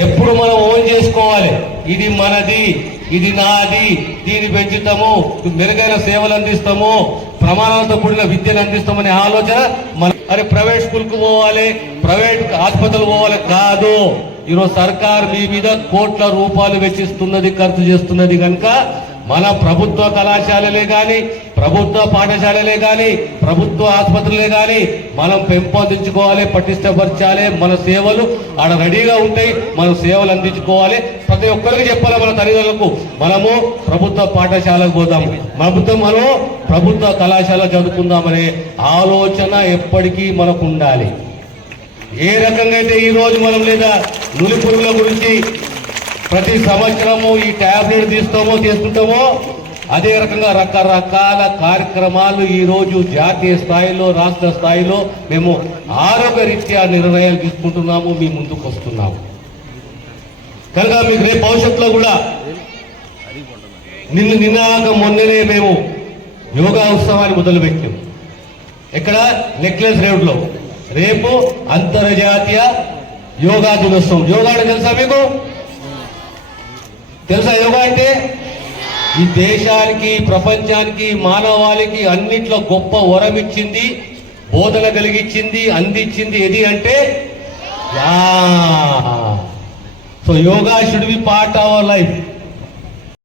ఎప్పుడు మనం ఓన్ చేసుకోవాలి. ఇది మనది, ఇది నాది, దీన్ని పెంచుతాము, మెరుగైన సేవలు అందిస్తాము, ప్రమాణాలతో కూడిన విద్యను అందిస్తామనే ఆలోచన మన అరే ప్రైవేట్ స్కూల్కు పోవాలి, ప్రైవేట్ ఆసుపత్రులు పోవాలి కాదు. ఈరోజు సర్కార్ మీ మీద కోట్ల రూపాయలు వెచ్చిస్తున్నది, ఖర్చు చేస్తున్నది. కనుక మన ప్రభుత్వ కళాశాలలే కానీ, ప్రభుత్వ పాఠశాలలే కానీ, ప్రభుత్వ ఆసుపత్రులే కానీ మనం పెంపొందించుకోవాలి, పటిష్టపరచాలి. మన సేవలు ఆడ రెడీగా ఉంటాయి, మనం సేవలు అందించుకోవాలి. ప్రతి ఒక్కరికి చెప్పాలి మన తల్లిదండ్రులకు, మనము ప్రభుత్వ పాఠశాలకు పోదాము, మనం ప్రభుత్వ కళాశాల చదువుకుందామనే ఆలోచన ఎప్పటికీ మనకు ఉండాలి. ఏ రకంగా అయితే ఈరోజు మనం లేదా నులి పురుగుల గురించి ప్రతి సంవత్సరము ఈ టాబ్లెట్ తీసుకుంటామో అదే రకంగా రకరకాల కార్యక్రమాలు ఈరోజు జాతీయ స్థాయిలో, రాష్ట్ర స్థాయిలో మేము ఆరోగ్యరీత్యా నిర్ణయాలు తీసుకుంటున్నాము, మీ ముందుకు వస్తున్నాము. కనుక మీకు రేపు భవిష్యత్తులో కూడా నిన్నాక మొన్ననే మేము యోగా ఉత్సవాన్ని మొదలుపెట్టాం. ఇక్కడ నెక్లెస్ రోడ్లో రేపు అంతర్జాతీయ యోగా దినోత్సవం. యోగా అంటే తెలుసా మీకు? తెలుసా యోగా అంటే? ఈ దేశానికి, ప్రపంచానికి, మానవాళికి అన్నిట్లో గొప్ప వరం ఇచ్చింది, బోధన కలిగించింది, అందించింది ఏది అంటే so yoga should be part our life.